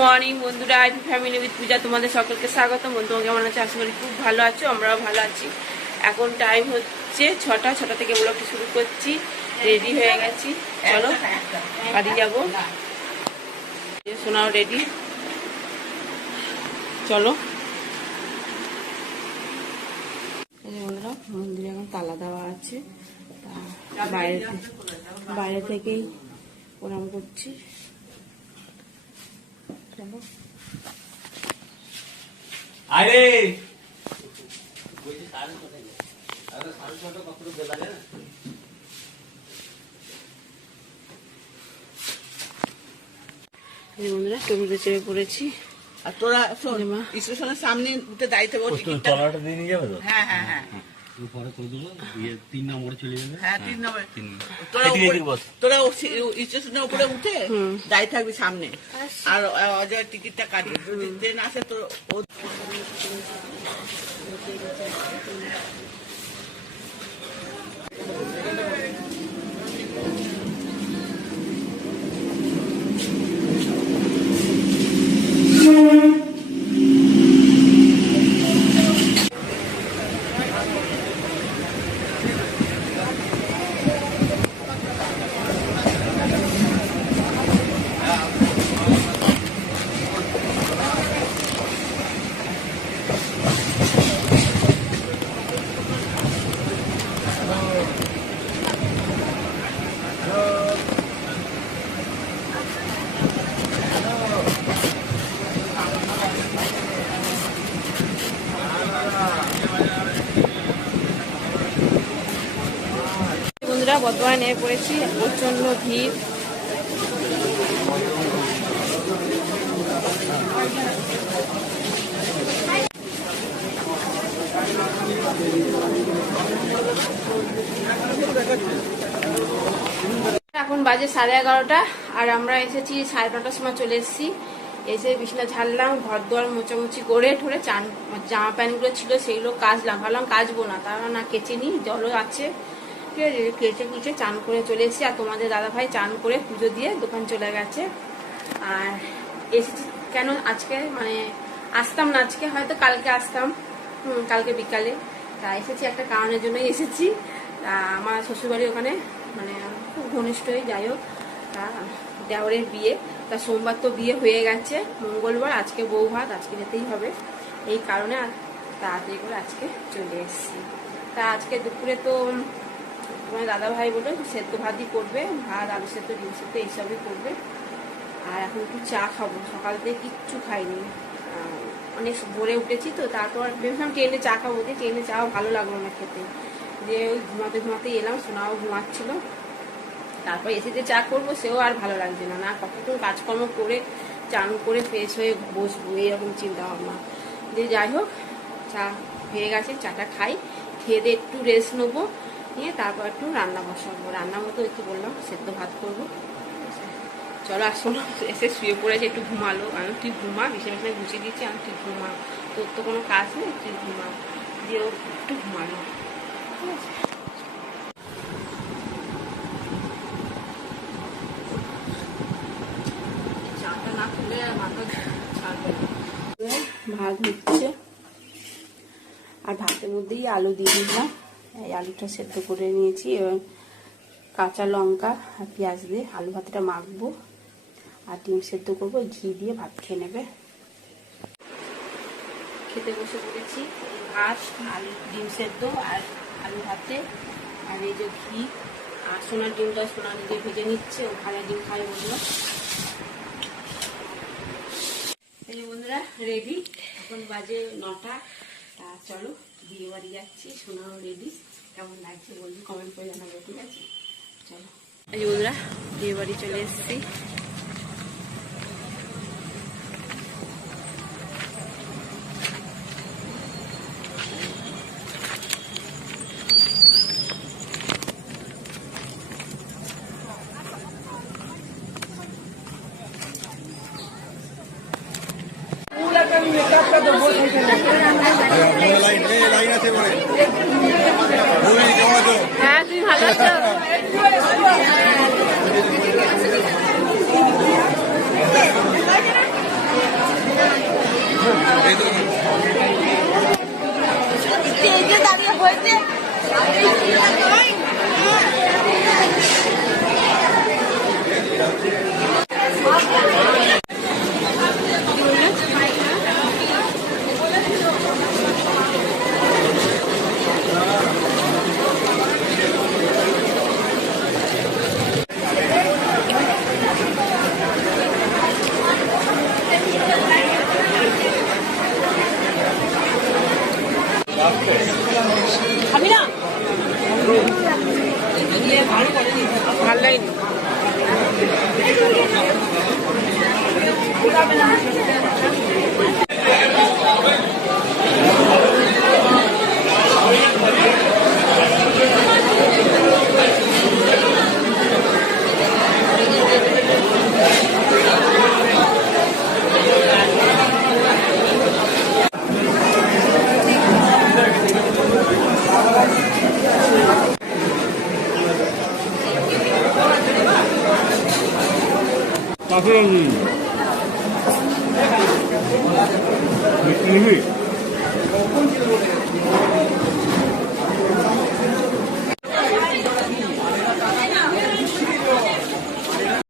Morning বন্ধুরা, IP family with পূজা তোমাদের সকলকে স্বাগত। বন্ধুরা কেমন আছে? আশা করি খুব ভালো আছো, আমরাও ভালো আছি। এখন টাইম হচ্ছে 6টা থেকে ব্লগটি শুরু করছি। রেডি হয়ে গেছি, চলো বাড়ি যাবো। সোনাও রেডি, চলো। বন্ধুরা মন্দিরে এখন তালা দেওয়া আছে, বাইরে থেকেই প্রণাম করছি। চলো আরে বন্ধুরা টোটোতে চেপে পড়েছি। আর তোরা স্টেশনের সামনে উঠে দাঁড়িয়ে থাকবো। তলাটা দিয়ে নিয়ে যাবে তো? হ্যাঁ হ্যাঁ হ্যাঁ, পরে করে দেবো, 3 নম্বরে চলে যাবে। হ্যাঁ 3 নম্বরে। তোরা স্টেশনের উপরে উঠে দাঁড়িয়ে থাকবি সামনে, আর অজয় টিকিটটা কাটবি। যদি ট্রেন আসে তো বর্ধমানে নেমে পড়েছি, প্রচন্ড ভিড়। এখন বাজে 11:30, আর আমরা এসেছি 9:30টার সময় চলে এসেছি। এসে বিছানা ঝাড়লাম, ঘর দোয়ার মোচামুচি করে ঠোরে জামা প্যান্টগুলো ছিল সেগুলো কাচলাম। ভাবলাম কাচবো না, তারা না কেচে নিই, জলও আছে। কেচে কুচে চান করে চলে এসেছি। আর তোমাদের দাদাভাই চান করে পুজো দিয়ে দোকান চলে গেছে। আর এসেছি কেন আজকে, মানে আসতাম না আজকে, হয়তো কালকে আসতাম, কালকে বিকালে। তা এসেছি একটা কারণের জন্যই এসেছি। তা আমার শ্বশুরবাড়ি ওখানে, মানে খুব ঘনিষ্ঠই, যাই হোক। তা দেওরের বিয়ে, তা সোমবার তো বিয়ে হয়ে গেছে, মঙ্গলবার আজকে বউ ভাত, আজকে যেতেই হবে। এই কারণে তাড়াতাড়ি করে আজকে চলে এসেছি। তা আজকে দুপুরে তো তোমার দাদা ভাই বলে সেদ্ধ ভাতই করবে, ভাত আলু সেদ্ধ ডিম সেদ্ধ এইসবই করবে। আর এখন একটু চা খাবো, সকাল থেকে কিচ্ছু খাইনি, অনেক ভোরে উঠেছি তো। তারপর ভেবেছিলাম ট্রেনে চা খাবো, দিয়ে ট্রেনে চাও ভালো লাগলো না খেতে, দিয়ে ওই ঘুমাতে এলাম, সোনাও ঘুমাচ্ছিল। তারপর এসে যে চা করবো সেও আর ভালো লাগছে না, না কতক্ষণ কাজকর্ম করে চান করে ফ্রেশ হয়ে বসবো, এরকম চিন্তা ভাবনা। দিয়ে যাই হোক, চা হয়ে গেছে, চাটা খাই, খেয়ে দিয়ে একটু রেস্ট নেবো, নিয়ে তারপর একটু রান্না বসাবো। রান্না মতো একটু বললাম সেদ্ধ ভাত করবো। চলো আসলো, এসে শুয়ে পড়েছে, একটু ঘুমালো। আমি তুই ঘুমা, বিছানা গুছিয়ে দিচ্ছি, আমি তুই ঘুমা, তোর তো কোনো কাজ নেই, তুই ঘুমা। দিয়ে ও একটু ঘুমালো, ঠিক আছে। চাটা না খুলে মাথা ছাড়বে না। ভাত হচ্ছে, আর ভাতের মধ্যেই আলু দিয়ে দিলাম। এই আলুটা সেদ্ধ করে নিয়েছি, এবার কাঁচা লঙ্কা আর পেঁয়াজ দিয়ে আলু ভাতটা মাখবো, আর ডিম সেদ্ধ করবো, ঘি দিয়ে ভাত খেয়ে নেবে। খেতে বসে পড়েছি, ভাত, আলু ডিম সেদ্ধ আর আলু ভাতে, আর এই যে ঘি। আর সোনার ডিমটা সোনা নিজে ভেজে নিচ্ছে, ও ভালো ডিম খাই বললো। এই যে বন্ধুরা রেডি, এখন বাজে 9টা। তা চলো বিয়ে বাড়ি যাচ্ছি, সোনাও রেডি। কেমন লাগছে বলবি, কমেন্ট করে জানাবো, ঠিক আছে। চলো, এই যে বন্ধুরা বিয়ে বাড়ি চলে এসেছি। হ্যাঁ তুমি ভালো আছো? 따뜻한 느낌이